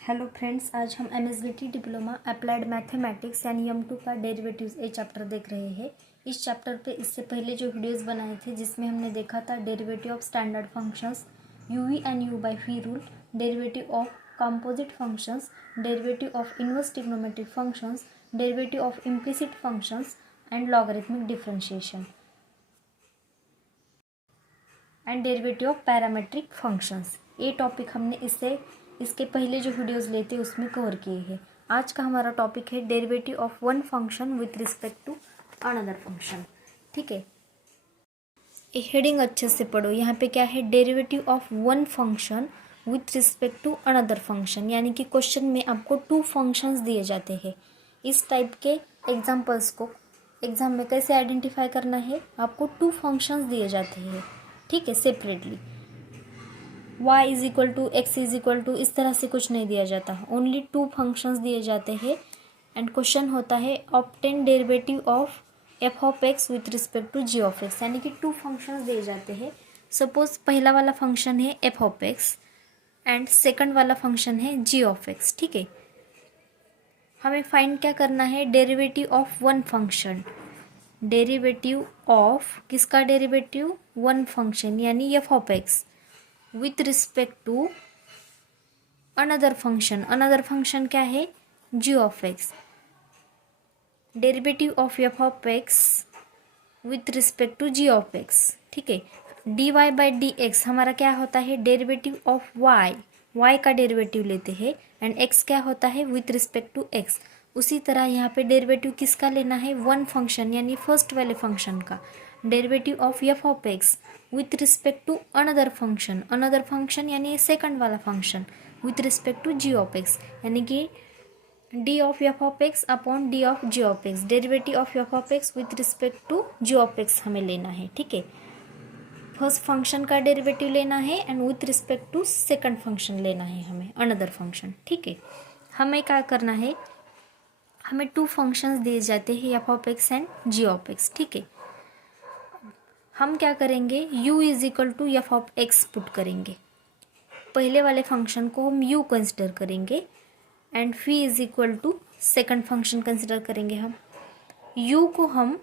Hello friends, आज हम MSBT diploma applied mathematics यानी M2 का डेरिवेटिव्स ए चैप्टर देख रहे हैं। इस चैप्टर पे इससे पहले जो वीडियोस बनाए थे जिसमें हमने देखा था derivative of standard functions, u v and u by phi rule, derivative of composite functions, derivative of inverse trigonometric functions, derivative of implicit functions and logarithmic differentiation and derivative of parametric functions. ये topic हमने इसके पहले जो videos लेते उसमें cover किए हैं। आज का हमारा टॉपिक है derivative of one function with respect to another function. ठीक है, ये हेडिंग अच्छे से पढ़ो। यहाँ पे क्या है, derivative of one function with respect to another function, यानी कि क्वेश्चन में आपको टू फंक्शंस दिए जाते हैं। इस टाइप के एग्जाम्पल्स को एग्जाम में कैसे आइडेंटिफाई करना है, आपको टू फंक्शंस दिए जाते हैं। ठीक है, separately y is equal to x is equal to इस तरह से कुछ नहीं दिया जाता, ओनली टू फंक्शंस दिए जाते हैं। एंड क्वेश्चन होता है obtain derivative of f of x with respect to g of x, यानी कि टू फंक्शंस दिए जाते हैं। सपोज पहला वाला फंक्शन है F of x and second वाला फंक्शन है जी ऑफ एक्स। ठीक है, हमें फाइंड क्या करना है, derivative of one function. Derivative of किसका डेरिवेटिव, वन फंक्शन यानी f of x with respect to another function. Another function क्या है, g of x. Derivative of f of x with respect to g of x. ठीक है, d y by d x हमारा क्या होता है, derivative of y. Y का derivative लेते हैं एंड एक्स क्या होता है, विथ रिस्पेक्ट टू एक्स। उसी तरह यहाँ पे डेरिवेटिव किसका लेना है, वन फंक्शन यानी फर्स्ट वाले फंक्शन का। Derivative of f of x with respect to another function. Another function यानी सेकंड वाला function with respect to g of x, यानी कि d of f of x upon d of g of x. Derivative of f of x with respect to g of x हमें लेना है। ठीक है, first function का derivative लेना है and with respect to second function लेना है हमें, अनदर फंक्शन। ठीक है, हमें क्या करना है, हमें टू फंक्शंस दिए जाते हैं f of x and g of x. ठीक है, हम क्या करेंगे, u is equal to f of x put करेंगे। पहले वाले फंक्शन को हम u कंसिडर करेंगे and phi is equal to second function consider करेंगे। हम u को हम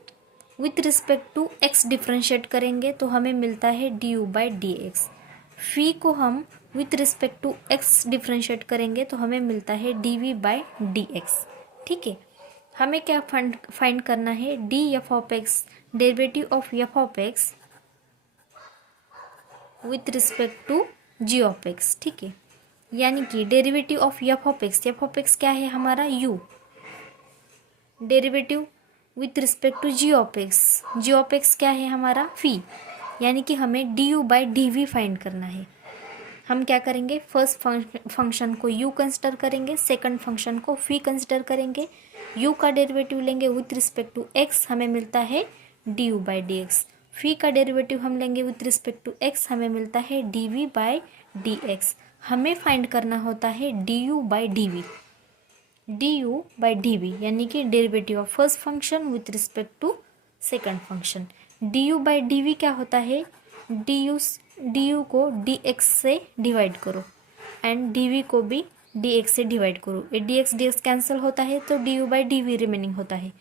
with respect to x differentiate करेंगे तो हमें मिलता है du by d x. Phi को हम with respect to x differentiate करेंगे तो हमें मिलता है dv बाई डी एक्स। ठीक है, हमें क्या फाइंड करना है, d f of x, derivative of f of x with respect to g of x. ठीक है, यानी कि derivative of f of x क्या है हमारा u, derivative with respect to g of x क्या है हमारा फी, यानी कि हमें d u by d v find करना है। हम क्या करेंगे, फर्स्ट फंक्शन को u कंसिडर करेंगे, सेकंड फंक्शन को फी कंसिडर करेंगे। u का डेरिवेटिव लेंगे विथ रिस्पेक्ट टू x, हमें मिलता है d u by d x. Phi का डेरिवेटिव हम लेंगे विथ रिस्पेक्ट टू x, हमें मिलता है d v by d x. हमें फाइंड करना होता है d u by d v, d u by d v यानी कि derivative of first function with respect to second function. D u by d v क्या होता है, डी यू को डी एक्स से डिवाइड करो एंड डी वी को भी डी एक्स से डिवाइड करो। ये डी एक्स कैंसिल होता है तो d u by d v remaining होता है।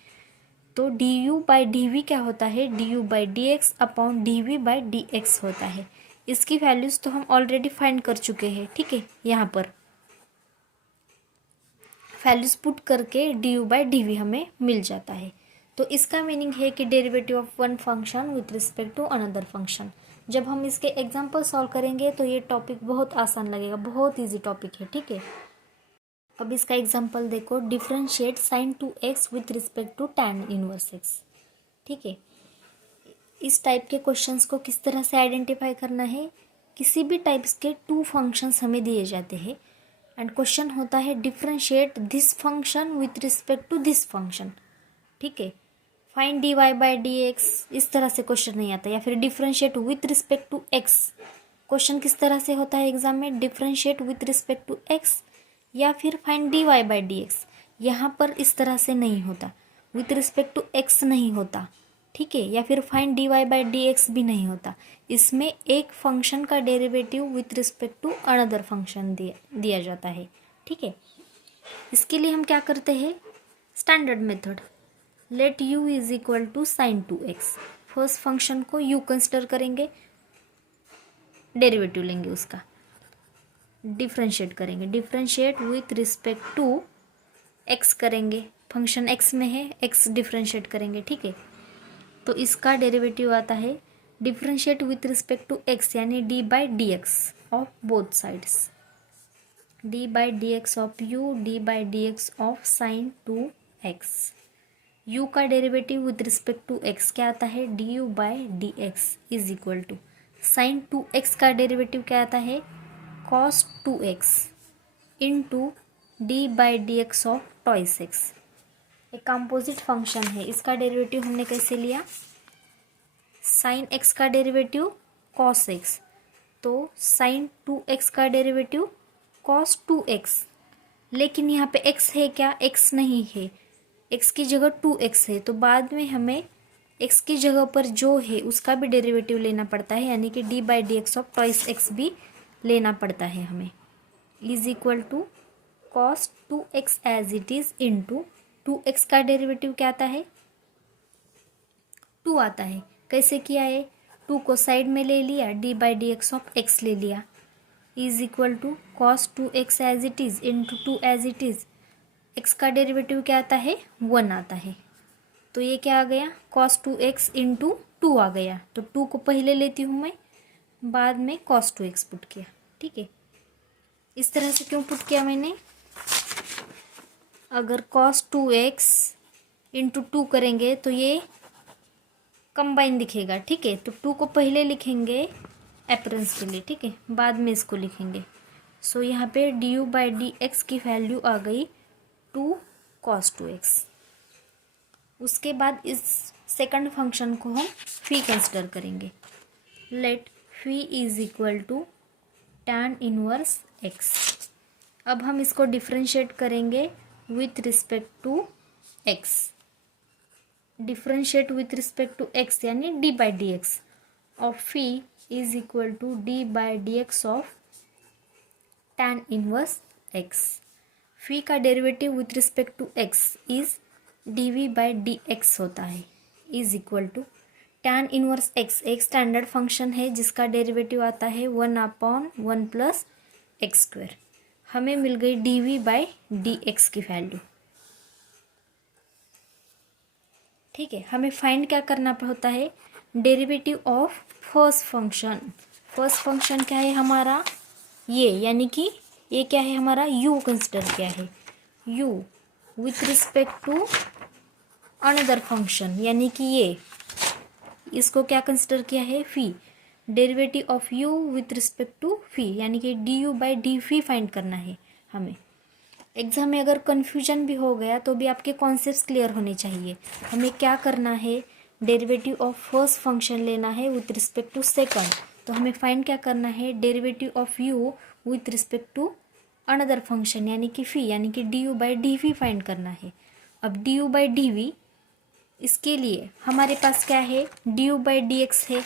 तो d u by d v क्या होता है, d u by d x upon d v by d x होता है। इसकी वैल्यूज़ तो हम ऑलरेडी फाइंड कर चुके हैं। ठीक है, यहाँ पर वैल्यूज़ पुट करके d u by d v हमें मिल जाता है। तो इसका मीनिंग है कि derivative of one function with respect to another function. जब हम इसके एग्जाम्पल सॉल्व करेंगे तो ये टॉपिक बहुत आसान लगेगा, बहुत ईजी टॉपिक है। ठीक है, अब इसका एग्जाम्पल देखो, differentiate sine two x with respect to tan inverse x. ठीक है, इस टाइप के क्वेश्चंस को किस तरह से आइडेंटिफाई करना है, किसी भी टाइप्स के टू फंक्शंस हमें दिए जाते हैं एंड क्वेश्चन होता है differentiate this function with respect to this function. ठीक है, find d y by d x, इस तरह से क्वेश्चन नहीं आता। या फिर differentiate with respect to x, question किस तरह से होता है एग्जाम में, differentiate with respect to x या फिर find d y by d x. यहाँ पर इस तरह से नहीं होता, विथ रिस्पेक्ट टू एक्स नहीं होता। ठीक है, या फिर find d y by d x भी नहीं होता। इसमें एक फंक्शन का derivative with respect to another function दिया जाता है। ठीक है। इसके लिए हम क्या करते हैं, standard method, let u is equal to sine 2x। First function को u कंसिडर करेंगे, डेरिवेटिव लेंगे, उसका डिफ्रेंशिएट करेंगे, differentiate with respect to x करेंगे, फंक्शन x में है, x डिफ्रेंशिएट करेंगे, ठीक है। तो इसका डेरिवेटिव आता है differentiate with respect to x, यानी d by d x of both sides, d by d x of u, d by d x of sine 2x। u का derivative with respect to x क्या आता है, du by d x is equal to sine 2x का derivative क्या आता है, cos 2x into d by d x of twice x। एक composite function है, इसका डेरिवेटिव हमने कैसे लिया, साइन x का डेरिवेटिव cos x, तो साइन 2x का डेरिवेटिव cos 2x। लेकिन यहाँ पे x है क्या, x नहीं है, x की जगह 2x है, तो बाद में हमें x की जगह पर जो है उसका भी डेरिवेटिव लेना पड़ता है, यानी कि d by d x of twice x भी लेना पड़ता है हमें, is equal to cos 2x as it is into 2x का डेरिवेटिव क्या आता है, 2 आता है। कैसे किया है, 2 को साइड में ले लिया, d by d x of x ले लिया, is equal to cos 2x as it is into 2 as it is, x का डेरिवेटिव क्या आता है, 1 आता है। तो ये क्या आ गया, cos 2x इंटू 2 आ गया, तो 2 को पहले लेती हूँ मैं, बाद में cos 2x पुट किया, ठीक है। इस तरह से क्यों पुट किया मैंने, अगर cos 2x इंटू 2 करेंगे तो ये कंबाइन दिखेगा, ठीक है। तो 2 को पहले लिखेंगे एपरेंस के लिए, ठीक है, बाद में इसको लिखेंगे। सो यहाँ पे du बाई डी एक्स की वैल्यू आ गई 2 cos 2x। उसके बाद इस सेकंड फंक्शन को हम फी कंसिडर करेंगे, let phi is equal to tan inverse x। अब हम इसको डिफ्रेंशिएट करेंगे with respect to x, differentiate with respect to x यानी d by d x of phi is equal to d by d x of tan inverse x। Phi का derivative with respect to x is dv by d x होता है, is equal to tan inverse x एक standard function है जिसका derivative आता है 1/1 plus x square. हमें मिल गई dv बाई डी एक्स की वैल्यू, ठीक है। हमें फाइंड क्या करना होता है, derivative of first function. First function क्या है हमारा, ये, यानी कि ये क्या है हमारा, u कंसिडर किया है, u with respect to another function, यानी कि ये, इसको क्या कंसिडर किया है, phi. Derivative of u with respect to phi, यानी कि du by d phi find करना है हमें। एग्जाम में अगर कन्फ्यूजन भी हो गया तो भी आपके कॉन्सेप्ट्स क्लियर होने चाहिए। हमें क्या करना है, डेरिवेटिव ऑफ फर्स्ट फंक्शन लेना है विथ रिस्पेक्ट टू सेकंड, तो हमें फाइंड क्या करना है, derivative of u with respect to another function, यानी कि फी, यानी कि du by d v find करना है। अब du बाई डी वी, इसके लिए हमारे पास क्या है, du बाई डी एक्स है,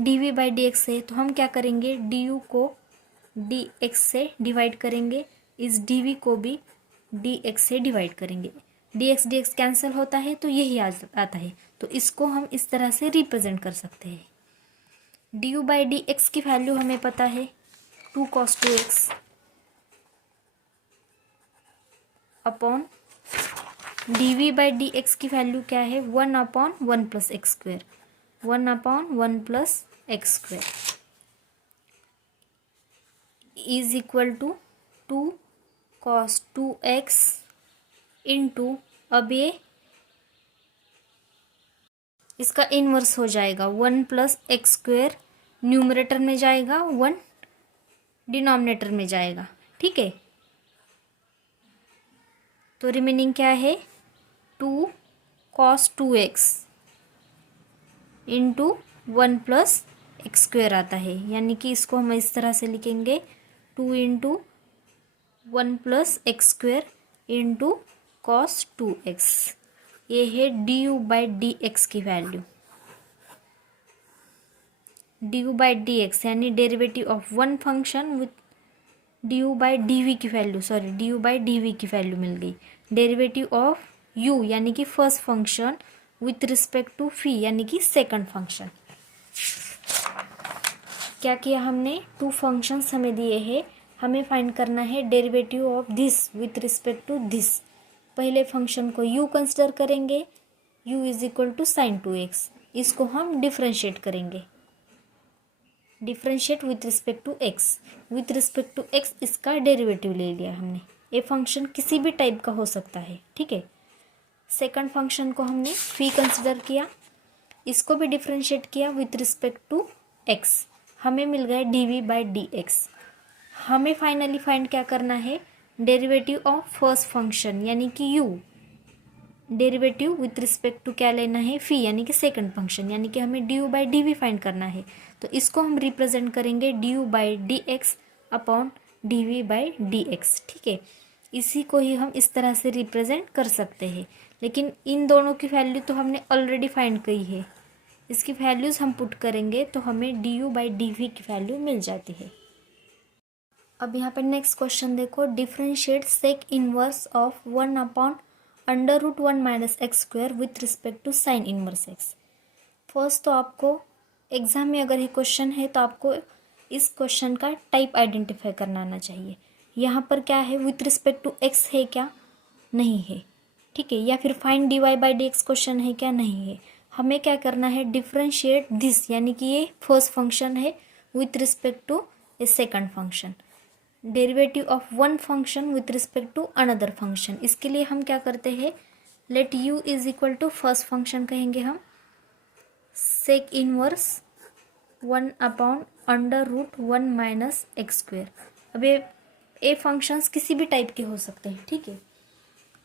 dv बाई डी एक्स है, तो हम क्या करेंगे, du को dx से डिवाइड करेंगे, इस dv को भी dx से डिवाइड करेंगे, dx कैंसिल होता है तो यही आता है, तो इसको हम इस तरह से रिप्रेजेंट कर सकते हैं। du बाई डी एक्स की वैल्यू हमें पता है 2 cos 2x upon dv by d x की वैल्यू क्या है, 1/1 plus x square, 1/1 plus x square is equal to 2 cos 2x into, अब ये इसका इन्वर्स हो जाएगा 1 प्लस एक्स स्क्वायर, न्यूमरेटर में जाएगा, 1 डिनोमिनेटर में जाएगा, ठीक है। तो रिमेनिंग क्या है, 2 cos 2x into 1 plus x square आता है, यानी कि इसको हम इस तरह से लिखेंगे 2 into 1 plus x square into cos 2x। ये है du बाई डी एक्स की value, du by d x यानी derivative of one function with d u by d v की value, sorry d u by d v की value मिल गई। Derivative of u यानी कि first function with respect to phi यानी कि second function. क्या किया हमने, टू फंक्शंस हमें दिए हैं, हमें फाइंड करना है derivative of this with respect to this. पहले फंक्शन को u कंसिडर करेंगे, u is equal to sine 2x, इसको हम डिफ्रेंशिएट करेंगे, differentiate with respect to x, with respect to x इसका डेरिवेटिव ले लिया हमने। ये फंक्शन किसी भी टाइप का हो सकता है, ठीक है। सेकंड फंक्शन को हमने फी कंसिडर किया, इसको भी डिफ्रेंशिएट किया विथ रिस्पेक्ट टू x, हमें मिल गया d v by d x. हमें फाइनली फाइंड क्या करना है, डेरिवेटिव ऑफ फर्स्ट फंक्शन यानी कि u, derivative with respect to क्या लेना है, फी यानी कि सेकंड फंक्शन, यानी कि हमें d u by d v find करना है। तो इसको हम रिप्रेजेंट करेंगे d u by d x upon d v by d x, ठीक है। इसी को ही हम इस तरह से रिप्रेजेंट कर सकते हैं, लेकिन इन दोनों की वैल्यू तो हमने ऑलरेडी फाइंड की है, इसकी वैल्यूज़ हम पुट करेंगे तो हमें d u by d v की वैल्यू मिल जाती है। अब यहाँ पर नेक्स्ट क्वेश्चन देखो, differentiate sec inverse of 1 upon under root 1 minus x square with respect to sine inverse x. First तो आपको एग्जाम में अगर ये क्वेश्चन है तो आपको इस क्वेश्चन का टाइप आइडेंटिफाई करना आना चाहिए। यहाँ पर क्या है, विथ रिस्पेक्ट टू एक्स है क्या, नहीं है, ठीक है, या फिर find d y by d x question है क्या, नहीं है। हमें क्या करना है, डिफ्रेंशिएट दिस यानी कि ये फर्स्ट फंक्शन है with respect to a second function, derivative of one function with respect to another function. इसके लिए हम क्या करते हैं, let u is equal to first function कहेंगे हम sec inverse 1 upon under root 1 minus x square. अब ये फंक्शंस किसी भी टाइप के हो सकते हैं, ठीक है।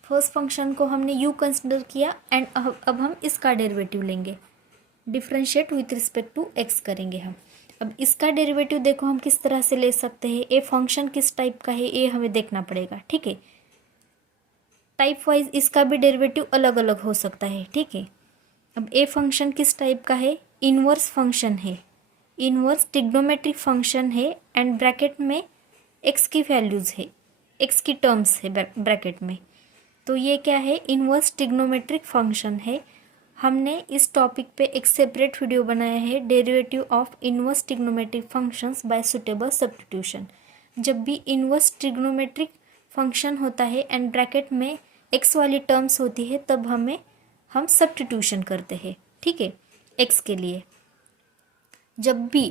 फर्स्ट फंक्शन को हमने u कंसिडर किया एंड अब हम इसका डेरिवेटिव लेंगे, differentiate with respect to x करेंगे हम। अब इसका डेरिवेटिव देखो हम किस तरह से ले सकते हैं, ये फंक्शन किस टाइप का है ये हमें देखना पड़ेगा, ठीक है। टाइप वाइज इसका भी डेरिवेटिव अलग अलग हो सकता है, ठीक है। अब ये फंक्शन किस टाइप का है, इनवर्स फंक्शन है, इनवर्स ट्रिग्नोमेट्रिक फंक्शन है एंड ब्रैकेट में x की वैल्यूज़ है, x की टर्म्स है ब्रैकेट में, तो ये क्या है, इनवर्स ट्रिग्नोमेट्रिक फंक्शन है। हमने इस टॉपिक पे एक सेपरेट वीडियो बनाया है, derivative of inverse trigonometric functions by suitable substitution. जब भी इनवर्स ट्रिग्नोमेट्रिक फंक्शन होता है एंड ब्रैकेट में x वाली टर्म्स होती है तब हम सब्स्टिट्यूशन करते हैं, ठीक है, x के लिए। जब भी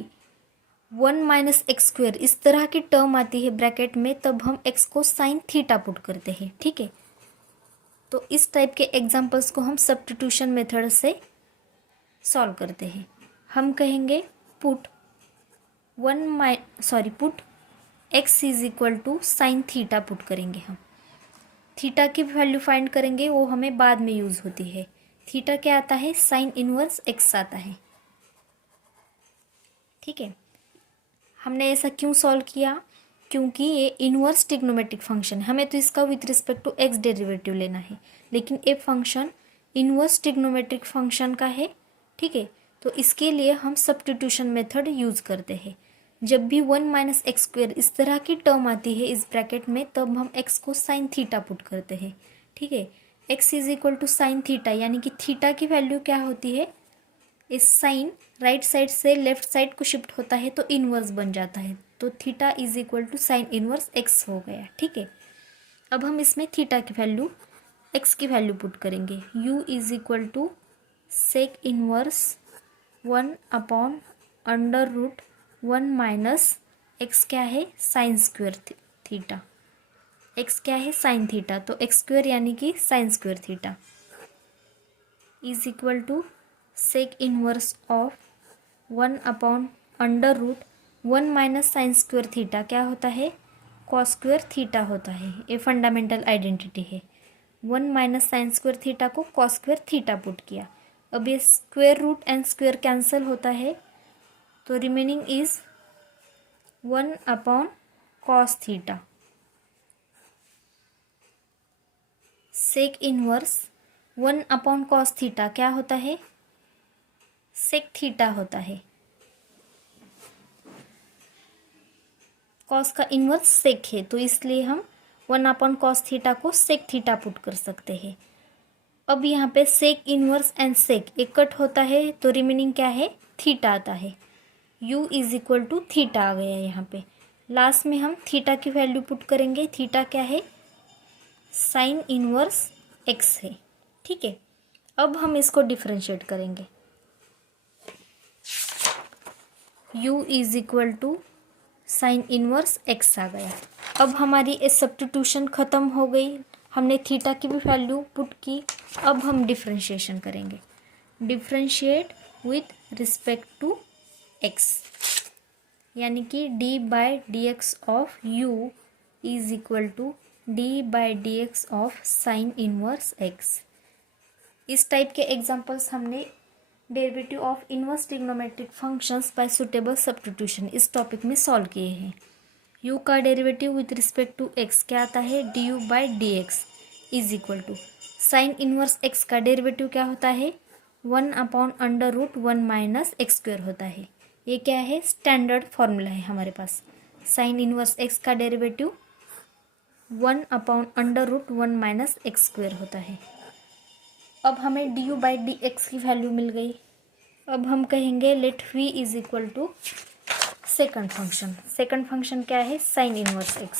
1 माइनस एक्स स्क्वेयर इस तरह की टर्म आती है ब्रैकेट में तब हम x को साइन थीटा पुट करते हैं, ठीक है। तो इस टाइप के एग्जाम्पल्स को हम सब्स्टिट्यूशन मेथड से सॉल्व करते हैं। हम कहेंगे put put x is equal to sine theta put करेंगे हम। थीटा की वैल्यू फाइंड करेंगे, वो हमें बाद में यूज़ होती है। थीटा क्या आता है, साइन इनवर्स x आता है, ठीक है। हमने ऐसा क्यों सॉल्व किया, क्योंकि ये इनवर्स ट्रिग्नोमेट्रिक फंक्शन है, हमें तो इसका with respect to x derivative लेना है, लेकिन ये फंक्शन इनवर्स ट्रिग्नोमेट्रिक फंक्शन का है, ठीक है। तो इसके लिए हम सब्स्टिट्यूशन मेथड यूज़ करते हैं। जब भी 1 माइनस एक्स स्क्वेयर इस तरह की टर्म आती है इस ब्रैकेट में तब हम x को साइन थीटा पुट करते हैं, ठीक है। x is equal to sine theta यानी कि थीटा की वैल्यू क्या होती है, इस साइन राइट साइड से लेफ्ट साइड को शिफ्ट होता है तो इनवर्स बन जाता है, तो theta is equal to sine inverse x हो गया, ठीक है। अब हम इसमें थीटा की वैल्यू x की वैल्यू पुट करेंगे, u is equal to sec inverse 1 upon under root 1 minus x क्या है, साइन स्क्वेयर थीटा, x क्या है, साइन थीटा, तो x स्क्वेयर यानी कि sine square theta is equal to sec inverse of 1 upon under root 1 minus sine square theta क्या होता है, कॉस स्क्वेयर थीटा होता है। ये फंडामेंटल आइडेंटिटी है। 1 माइनस साइन स्क्वेयर थीटा को कॉस स्क्वेयर थीटा पुट किया। अब ये square root and square cancel होता है तो remaining is 1 upon cos theta. Sec inverse 1 upon cos theta क्या होता है, सेक थीटा होता है। कॉस का इन्वर्स सेक है, तो इसलिए हम 1/cos थीटा को सेक थीटा पुट कर सकते हैं। अब यहाँ पे सेक इन्वर्स एंड सेक एक कट होता है, तो रिमेनिंग क्या है, थीटा आता है। u is equal to theta आ गया यहाँ पे। लास्ट में हम थीटा की वैल्यू पुट करेंगे। थीटा क्या है, साइन इन्वर्स x है, ठीक है। अब हम इसको डिफरेंशिएट करेंगे। u is equal to sine inverse x आ गया। अब हमारी इस सब्स्टिट्यूशन ख़त्म हो गई, हमने थीटा की भी वैल्यू पुट की। अब हम डिफरेंशिएशन करेंगे। Differentiate with respect to x, यानी कि d/dx of u is equal to d/dx of sine inverse x। इस टाइप के एग्जांपल्स हमने derivative of inverse trigonometric functions by suitable substitution इस टॉपिक में सॉल्व किए हैं। u का derivative with respect to x क्या आता है, du/dx is equal to sine inverse x का डेरिवेटिव क्या होता है, 1/√1 माइनस एक्स स्क्वेयर होता है। ये क्या है, स्टैंडर्ड फॉर्मूला है हमारे पास। साइन इन्वर्स x का डेरिवेटिव 1/√1 माइनस एक्स स्क्वेयर होता है। अब हमें du/dx की वैल्यू मिल गई। अब हम कहेंगे let v is equal to second function. Second function क्या है, साइन इन्वर्स x।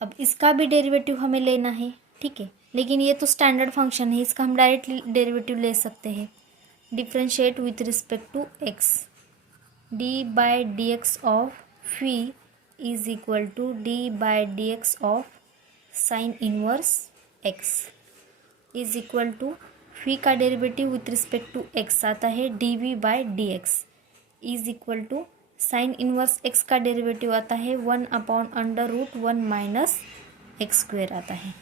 अब इसका भी डेरिवेटिव हमें लेना है, ठीक है, लेकिन ये तो स्टैंडर्ड फंक्शन है, इसका हम डायरेक्ट डेरिवेटिव ले सकते हैं। Differentiate with respect to x, d/dx of v is equal to d/dx of sine inverse x is equal to v का derivative with respect to x आता है dv/dx is equal to sine inverse x का derivative आता है 1/√1 minus x square आता है।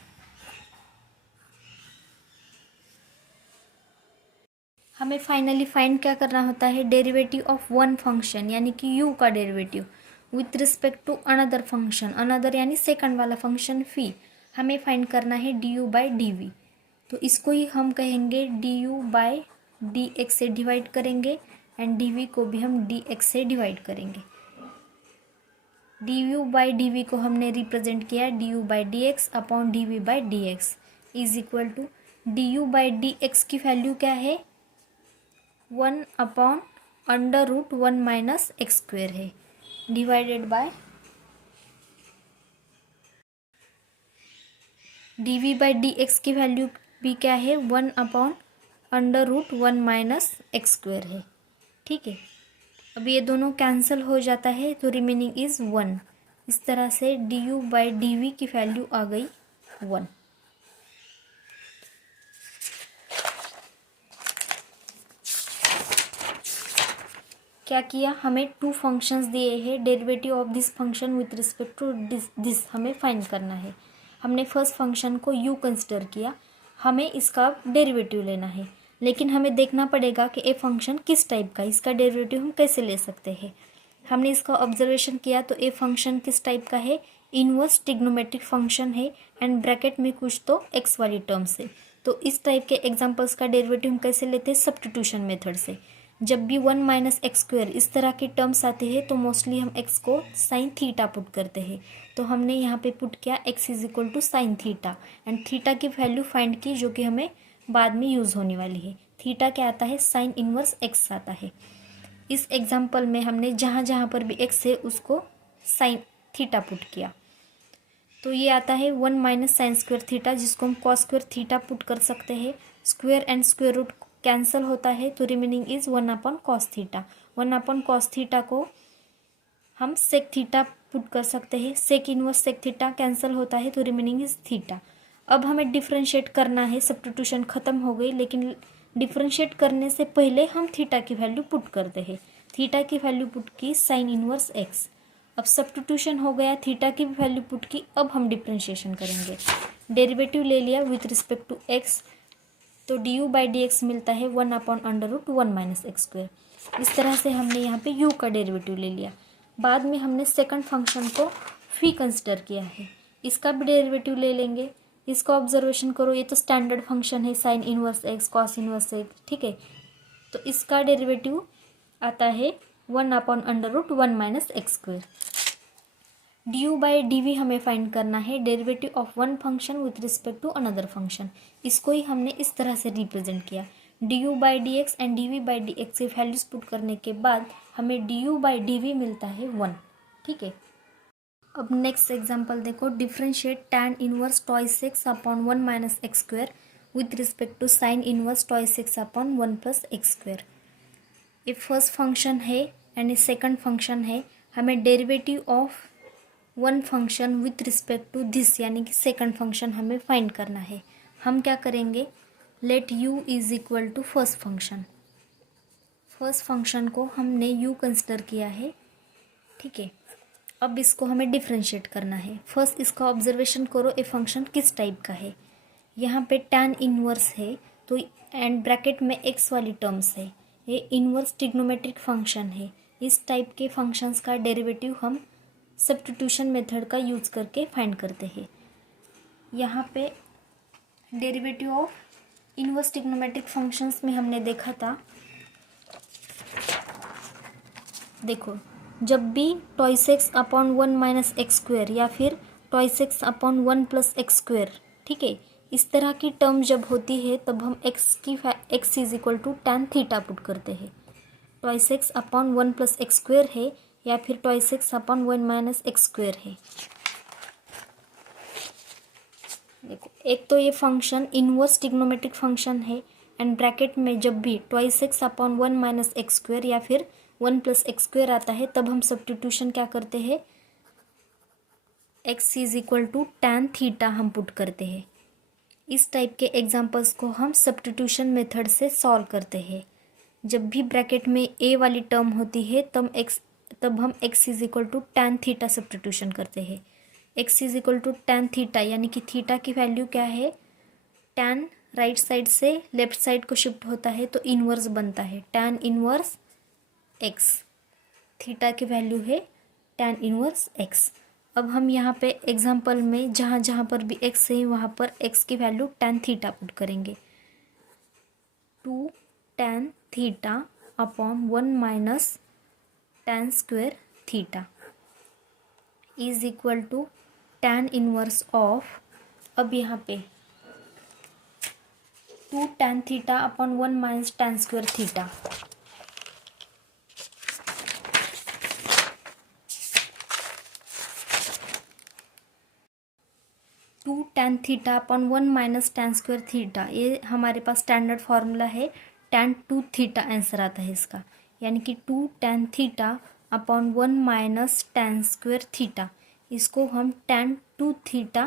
हमें finally find क्या करना होता है, डेरिवेटिव ऑफ वन फंक्शन यानी कि u का derivative with respect to another function, another यानी सेकंड वाला फंक्शन फी, हमें फाइंड करना है du/dv। तो इसको ही हम कहेंगे du/dx से डिवाइड करेंगे एंड dv को भी हम dx से डिवाइड करेंगे। du/dv को हमने रिप्रेजेंट किया du/dx upon dv/dx is equal to du/dx की वैल्यू क्या है, 1/√1 माइनस एक्स स्क्वेयर है, डिवाइडेड बाय dv/dx की वैल्यू भी क्या है, 1/√1 माइनस एक्स स्क्वेयर है, ठीक है। अब ये दोनों कैंसिल हो जाता है तो रिमेनिंग इज़ 1। इस तरह से du/dv की वैल्यू आ गई 1। क्या किया, हमें टू फंक्शंस दिए हैं, derivative of this function with respect to this हमें फाइंड करना है। हमने फर्स्ट फंक्शन को u कंसिडर किया, हमें इसका डेरिवेटिव लेना है, लेकिन हमें देखना पड़ेगा कि ए फंक्शन किस टाइप का, इसका डेरिवेटिव हम कैसे ले सकते हैं। हमने इसका ऑब्जर्वेशन किया तो ए फंक्शन किस टाइप का है, इनवर्स ट्रिग्नोमेट्रिक फंक्शन है एंड ब्रैकेट में कुछ तो x वाली टर्म्स है। तो इस टाइप के एग्जांपल्स का डेरिवेटिव हम कैसे लेते हैं, सब्स्टिट्यूशन मेथड से। जब भी 1 माइनस एक्स स्क्वेयर इस तरह के टर्म्स आते हैं तो मोस्टली हम x को साइन थीटा पुट करते हैं। तो हमने यहाँ पे पुट किया x is equal to sine theta and theta की वैल्यू फाइंड की जो कि हमें बाद में यूज़ होने वाली है। थीटा क्या आता है, साइन इन्वर्स x आता है। इस एग्जाम्पल में हमने जहाँ जहाँ पर भी x है उसको साइन थीटा पुट किया, तो ये आता है 1 माइनस साइन स्क्वेयर थीटा, जिसको हम कॉस स्क्वेयर थीटा पुट कर सकते हैं। Square and square root cancel होता है तो remaining is 1/cos theta. 1/cos theta को हम सेक थीटा पुट कर सकते हैं। Sec inverse sec theta cancel होता है तो रिमेनिंग इज थीटा। अब हमें डिफरेंशिएट करना है, सब्स्टिट्यूशन ख़त्म हो गई, लेकिन डिफरेंशिएट करने से पहले हम थीटा की वैल्यू पुट करते हैं। थीटा की वैल्यू पुट की साइन इनवर्स एक्स। अब सब्स्टिट्यूशन हो गया, थीटा की वैल्यू पुट की, अब हम डिफरेंशिएशन करेंगे। डेरिवेटिव ले लिया विथ रिस्पेक्ट टू एक्स, तो du/dx मिलता है 1/√1 माइनस एक्स स्क्वेयर। इस तरह से हमने यहाँ पे u का डेरिवेटिव ले लिया। बाद में हमने सेकंड फंक्शन को फी कंसिडर किया है, इसका भी डेरिवेटिव ले लेंगे। इसका ऑब्जर्वेशन करो, ये तो स्टैंडर्ड फंक्शन है, sine inverse x cos inverse x, ठीक है। तो इसका डेरिवेटिव आता है 1/√1 माइनस एक्स स्क्वेयर। du/dv हमें फाइंड करना है derivative of one function with respect to another function. इसको ही हमने इस तरह से रिप्रेजेंट किया। du/dx एंड dv/dx के वैल्यूज पुट करने के बाद हमें du/dv मिलता है 1। ठीक है, अब नेक्स्ट एग्जांपल देखो। Differentiate tan inverse twice x upon 1 minus x square with respect to sine inverse twice x upon 1 plus x square. ये फर्स्ट फंक्शन है एंड ये सेकंड फंक्शन है। हमें derivative of one function with respect to this यानी कि second function हमें find करना है। हम क्या करेंगे, let u is equal to first function. First function को हमने u कंसिडर किया है। ठीक है, अब इसको हमें डिफ्रेंशिएट करना है। फर्स्ट इसका ऑब्जर्वेशन करो, ये फंक्शन किस टाइप का है। यहाँ पे tan इनवर्स है तो एंड ब्रैकेट में x वाली टर्म्स है। ये इनवर्स ट्रिग्नोमेट्रिक फंक्शन है। इस टाइप के फंक्शंस का डेरिवेटिव हम सब्स्टिट्यूशन मेथड का यूज़ करके फाइंड करते हैं। यहाँ पे derivative of inverse trigonometric functions में हमने देखा था, देखो जब भी twice x upon 1 minus x square या फिर twice x upon 1 plus x square, ठीक है, इस तरह की टर्म जब होती है तब हम x is equal to tan theta put करते हैं। Twice x upon 1 plus x square है या फिर twice x upon 1 minus x square है। देखो एक तो ये फंक्शन इनवर्स ट्रिग्नोमेट्रिक फंक्शन है एंड ब्रैकेट में जब भी twice x upon 1 minus x square या फिर 1 प्लस एक्स स्क्वेयर आता है तब हम सब्स्टिट्यूशन क्या करते हैं, x is equal to tan theta हम पुट करते हैं। इस टाइप के एग्जांपल्स को हम सब्स्टिट्यूशन मेथड से सॉल्व करते हैं। जब भी ब्रैकेट में a वाली टर्म होती है तब हम x is equal to tan theta substitution करते हैं। x is equal to tan theta यानी कि थीटा की वैल्यू क्या है, tan राइट साइड से लेफ्ट साइड को शिफ्ट होता है तो इनवर्स बनता है tan इनवर्स x। थीटा की वैल्यू है tan इनवर्स x। अब हम यहाँ पे एग्जांपल में जहाँ जहाँ पर भी x है वहाँ पर x की वैल्यू tan थीटा पुट करेंगे। 2 tan theta upon 1 minus tan square theta is equal to tan inverse of, अब यहाँ पे 2 tan theta upon 1 minus tan square theta. Two tan theta upon 1 minus tan square theta, ये हमारे पास standard formula है। tan 2 theta answer आता है इसका, यानी कि 2 tan theta upon 1 minus tan square theta. इसको हम tan 2 थीटा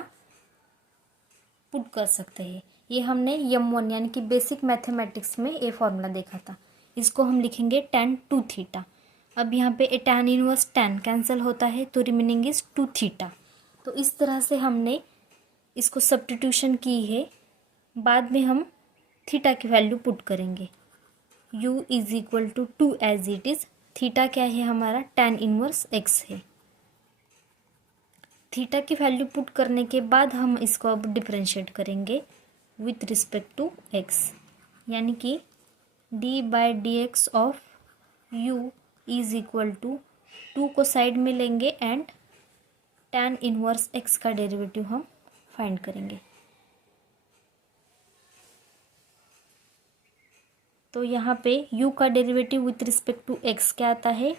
पुट कर सकते हैं। ये हमने M1 यानी कि बेसिक मैथमेटिक्स में ये फार्मूला देखा था। इसको हम लिखेंगे tan 2 थीटा। अब यहाँ पे tan इनवर्स tan कैंसिल होता है तो रिमेनिंग इज 2 थीटा। तो इस तरह से हमने इसको सब्स्टिट्यूशन की है। बाद में हम थीटा की वैल्यू पुट करेंगे। u is equal to 2 as it is. Theta क्या है हमारा, tan इनवर्स x है। थीटा की वैल्यू पुट करने के बाद हम इसको अब डिफरेंशिएट करेंगे विथ रिस्पेक्ट टू x, यानी कि d/dx of u is equal to 2 को साइड में लेंगे एंड tan इनवर्स x का डेरिवेटिव हम फाइंड करेंगे। तो यहाँ पे u का derivative with respect to x क्या आता है,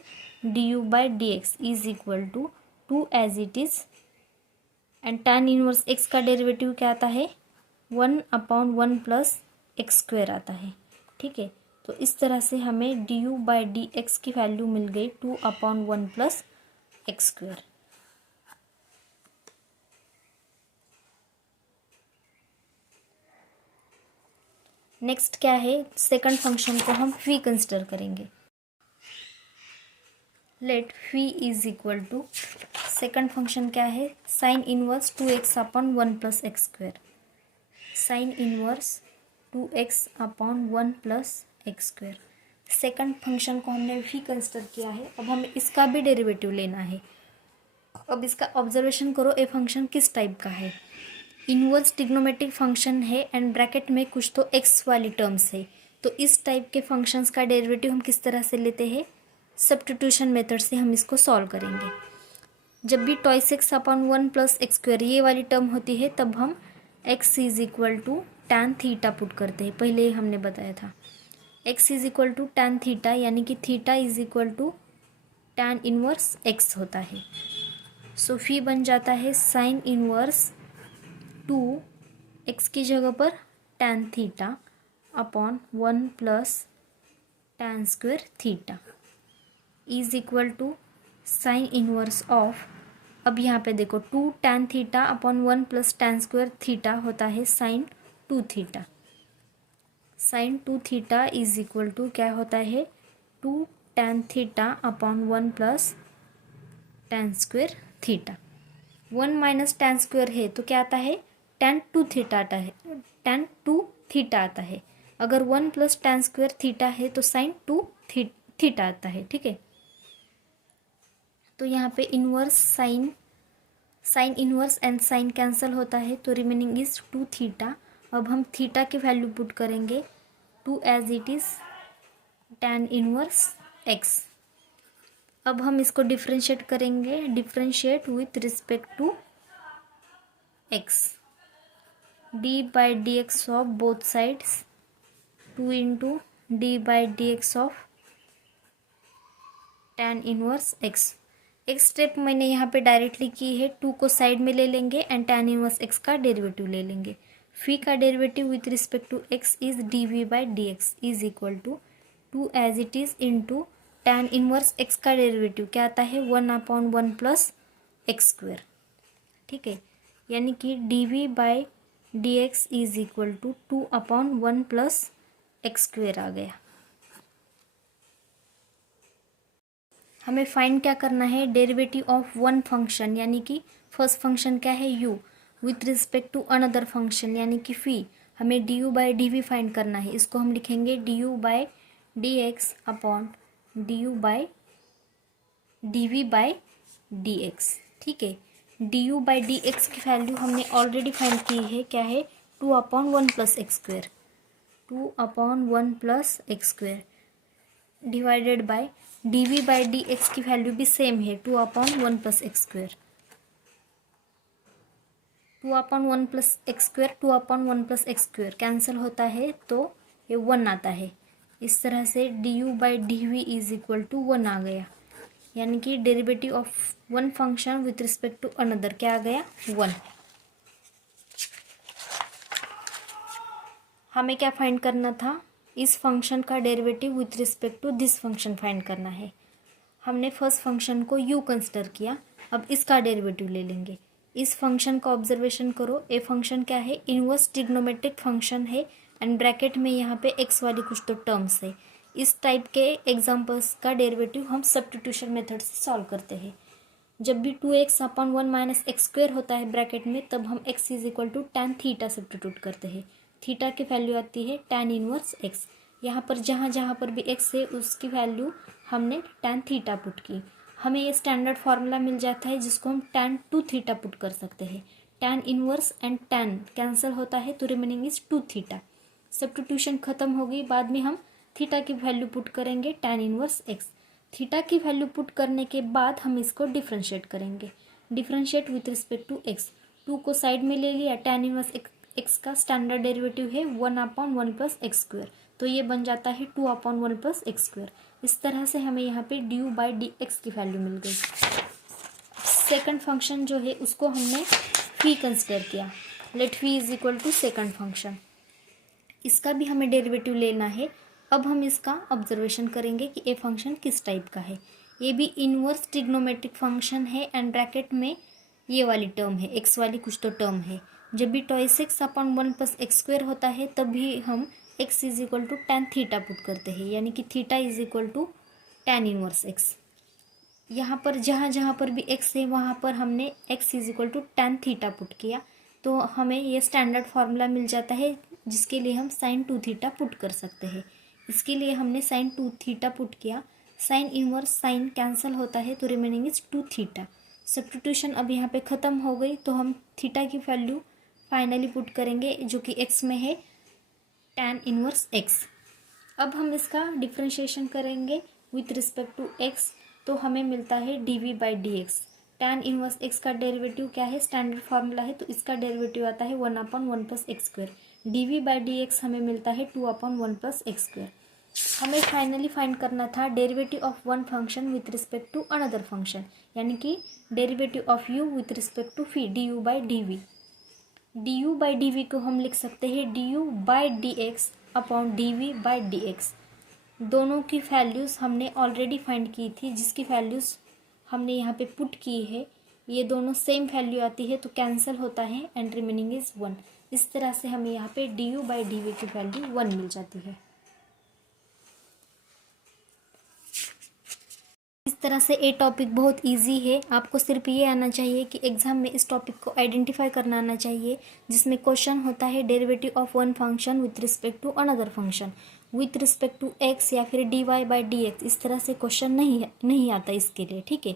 du/dx is equal to 2 as it is and tan inverse x का डेरिवेटिव क्या आता है, 1 अपॉन 1 प्लस एक्स स्क्वेयर आता है। ठीक है, तो इस तरह से हमें du/dx की वैल्यू मिल गई 2 upon 1 plus x square. Next क्या है, सेकंड फंक्शन को हम फी कंसिडर करेंगे। Let phi is equal to, second function क्या है, sine inverse 2x upon 1 plus x square. Sine inverse 2x upon 1 plus x square. Second function को हमने phi consider किया है। अब हमें इसका भी डेरिवेटिव लेना है। अब इसका ऑब्जर्वेशन करो, ये फंक्शन किस टाइप का है, इनवर्स ट्रिग्नोमेट्रिक फंक्शन है एंड ब्रैकेट में कुछ तो x वाली टर्म्स है। तो इस टाइप के फंक्शंस का डेरिवेटिव हम किस तरह से लेते हैं, सब्स्टिट्यूशन मेथड से हम इसको सॉल्व करेंगे। जब भी twice x upon 1 plus x square ये वाली टर्म होती है तब हम x is equal to tan theta put करते हैं, पहले ही हमने बताया था। x is equal to tan theta यानी कि theta is equal to tan inverse x होता है। सो फी बन जाता है साइन इनवर्स 2 x की जगह पर tan theta upon 1 plus tan square theta is equal to sine inverse of, अब यहाँ पे देखो 2 tan theta upon 1 plus tan square थीटा होता है sine 2 theta. Sine 2 theta is equal to क्या होता है 2 tan theta upon 1 plus tan square theta. 1 minus tan square है तो क्या आता है tan 2 थीटा आता है, tan 2 थीटा आता है। अगर 1 प्लस tan स्क्वायर थीटा है तो साइन 2 थीटा आता है, ठीक है। तो यहाँ पे inverse sine inverse and sine cancel होता है तो रिमेनिंग इज 2 थीटा। अब हम थीटा की वैल्यू पुट करेंगे 2 as it is tan inverse x। अब हम इसको डिफ्रेंशिएट करेंगे, differentiate with respect to x, d by d x of both sides 2 into d by d x of tan inverse x। एक step मैंने यहाँ पे directly की है, 2 को साइड में ले लेंगे एंड tan इनवर्स x का डेरिवेटिव ले लेंगे। फी का derivative with respect to x is d v by d x is equal to 2 as it is into tan inverse x का डेरिवेटिव क्या आता है 1 अपॉन 1 प्लस एक्स स्क्वायर, ठीक है। यानी कि d v by d x is equal to 2 upon 1 plus x square आ गया। हमें फाइंड क्या करना है, डेरिवेटिव ऑफ वन फंक्शन यानी कि फर्स्ट फंक्शन क्या है u with respect to another function यानी कि फी। हमें d u by d v find करना है, इसको हम लिखेंगे d u by d x upon d u by d v by d x, ठीक है। D u by d x की वैल्यू हमने ऑलरेडी फाइंड की है, क्या है 2 upon 1 plus x square, 2 upon 1 plus x square divided by d v by d x की value भी सेम है 2 upon 1 plus x square, 2 upon 1 plus x square 2 upon 1 plus x square cancel होता है तो ये 1 आता है। इस तरह से d u by d v is equal to 1 आ गया, यानी कि derivative of one function with respect to another क्या आ गया 1। हमें क्या फाइंड करना था, इस फंक्शन का derivative with respect to this function find करना है। हमने फर्स्ट फंक्शन को u कंसिडर किया, अब इसका डेरिवेटिव ले लेंगे। इस फंक्शन का ऑब्जर्वेशन करो, ए फंक्शन क्या है इनवर्स ट्रिग्नोमेट्रिक फंक्शन है एंड ब्रैकेट में यहाँ पे x वाली कुछ तो टर्म्स है। इस टाइप के एग्जाम्पल्स का डेरिवेटिव हम सब्स्टिट्यूशन मेथड से सॉल्व करते हैं। जब भी 2x upon 1 minus x square होता है ब्रैकेट में तब हम x is equal to tan theta substitute करते हैं। थीटा की वैल्यू आती है tan इनवर्स x। यहाँ पर जहाँ पर भी x है उसकी वैल्यू हमने tan थीटा पुट की। हमें ये स्टैंडर्ड फार्मूला मिल जाता है जिसको हम tan 2 थीटा पुट कर सकते हैं। tan inverse and tan cancel होता है तो रिमेनिंग इज 2 थीटा। सब्स्टिट्यूशन खत्म हो गई, बाद में हम थीटा की वैल्यू पुट करेंगे tan इनवर्स x। थीटा की वैल्यू पुट करने के बाद हम इसको डिफ्रेंशिएट करेंगे, differentiate with respect to x। 2 को साइड में ले लिया, tan इनवर्स x का स्टैंडर्ड डेरिवेटिव है 1 अपॉन 1 प्लस एक्स स्क्वायर, तो ये बन जाता है 2 अपॉन 1 प्लस एक्स स्क्वायर। इस तरह से हमें यहाँ पे d u by d x की वैल्यू मिल गई। सेकंड फंक्शन जो है उसको हमने फी कंसिडर किया, let phi is equal to second function. इसका भी हमें डेरिवेटिव लेना है। अब हम इसका ऑब्जर्वेशन करेंगे कि ये फंक्शन किस टाइप का है। ये भी इनवर्स ट्रिग्नोमेट्रिक फंक्शन है एंड ब्रैकेट में ये वाली टर्म है, एक्स वाली कुछ तो टर्म है। जब भी twice x upon 1 plus x square होता है तब भी हम x is equal to tan theta put करते हैं, यानी कि theta is equal to tan inverse x। यहाँ पर जहाँ पर भी x है वहाँ पर हमने x is equal to tan theta put किया, तो हमें ये स्टैंडर्ड फार्मूला मिल जाता है जिसके लिए हम sin 2 थीटा पुट कर सकते हैं। इसके लिए हमने sin 2 थीटा पुट किया, साइन इनवर्स साइन कैंसिल होता है तो रिमेनिंग इज 2 थीटा। सब्स्टिट्यूशन अब यहाँ पे ख़त्म हो गई, तो हम थीटा की वैल्यू फाइनली पुट करेंगे जो कि x में है tan इनवर्स x। अब हम इसका डिफ्रेंशिएशन करेंगे विथ रिस्पेक्ट टू एक्स, तो हमें मिलता है dv/dx। tan इनवर्स x का डेरिवेटिव क्या है, स्टैंडर्ड फार्मूला है, तो इसका डेरिवेटिव आता है 1/1 + x²। dv/dx हमें मिलता है 2/1 + x²। हमें फाइनली फाइंड करना था derivative of one function with respect to another function, यानी कि derivative of u with respect to phi, du/dv। du/dv को हम लिख सकते हैं du/dx अपॉन dv/dx। दोनों की वैल्यूज़ हमने ऑलरेडी फाइंड की थी, जिसकी वैल्यूज़ हमने यहाँ पे पुट की है, ये दोनों सेम वैल्यू आती है तो कैंसिल होता है एंड रिमेनिंग इज 1। इस तरह से हमें यहाँ पे du/dv की वैल्यू 1 मिल जाती है। इस तरह से ये टॉपिक बहुत इजी है, आपको सिर्फ ये आना चाहिए कि एग्जाम में इस टॉपिक को आइडेंटिफाई करना आना चाहिए, जिसमें क्वेश्चन होता है derivative of one function with respect to another function with respect to x या फिर dy/dx। इस तरह से क्वेश्चन नहीं आता इसके लिए, ठीक है।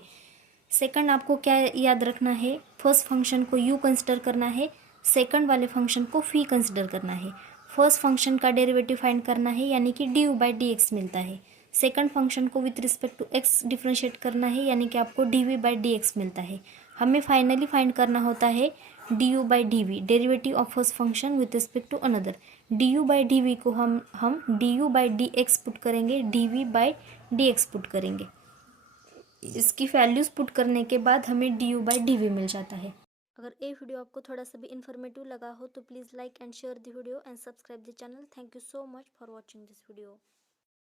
सेकंड आपको क्या याद रखना है, फर्स्ट फंक्शन को u कंसिडर करना है, सेकंड वाले फंक्शन को फी कंसिडर करना है। फर्स्ट फंक्शन का डेरिवेटिव फाइंड करना है, यानी कि du/dx मिलता है। सेकंड फंक्शन को with respect to x differentiate करना है, यानी कि आपको dv/dx मिलता है। हमें फाइनली फाइंड करना होता है du/dv, derivative of first function with respect to another. du/dv को हम du/dx पुट करेंगे, dv/dx पुट करेंगे। इसकी वैल्यूज़ पुट करने के बाद हमें du/dv मिल जाता है। अगर ये वीडियो आपको थोड़ा सा भी इन्फॉर्मेटिव लगा हो तो please like and share the video and subscribe the channel. Thank you so much for watching this video.